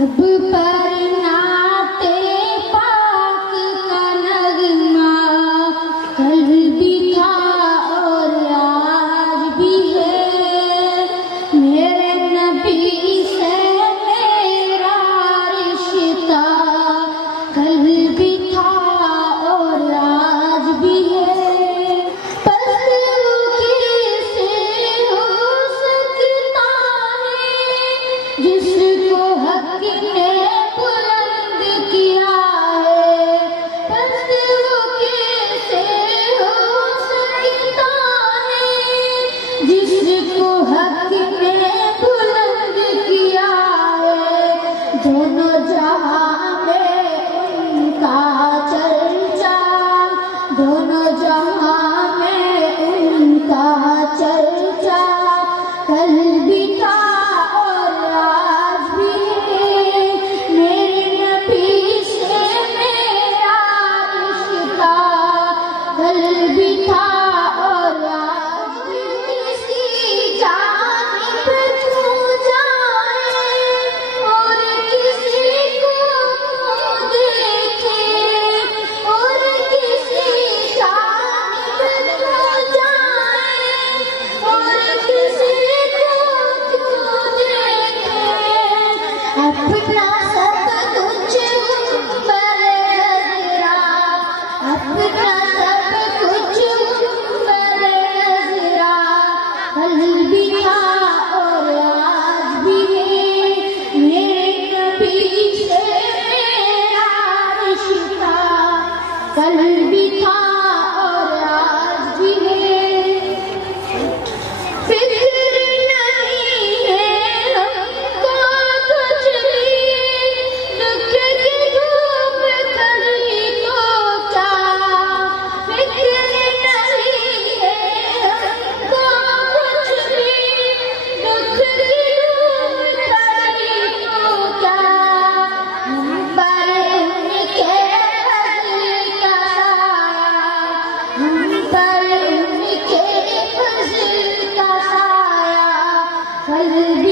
लब पर नाते पाक का नगमा कल भी था और आज भी है। मेरे नबी से मेरा रिश्ता कल भी था और आज भी है। पसलू किसे हो सकता है जिसको हक ने बुलंद किया है। पसलू किसे हो सकता है जिसको हक ने बुलंद किया है। दोनों जहां में उनका चर्चा, दोनों जहां में उनका चर्चा कल भी था और आज भी है। मेरे नबी से मेरा रिश्ता कल भी था और आज भी। किसी जानिब तू जाए और किसी को देखे और किसी जानिब तू जाए और किसी को देखे। अपना सब कुछ बरेरा, अपना सब कुछ बरेरा कल भी था और आज भी है। मेरे नबी से मेरा रिश्ता कल भी था और आज भी है। फिक्र नहीं है हमको कुछ भी, दुख की धूप कड़ी तो क्या। फिक्र नहीं है हमको कुछ भी, दुख की धूप कड़ी तो क्या। हम पर उनके फज़ल का साया, हम पर उनके फज़ल का साया कल भी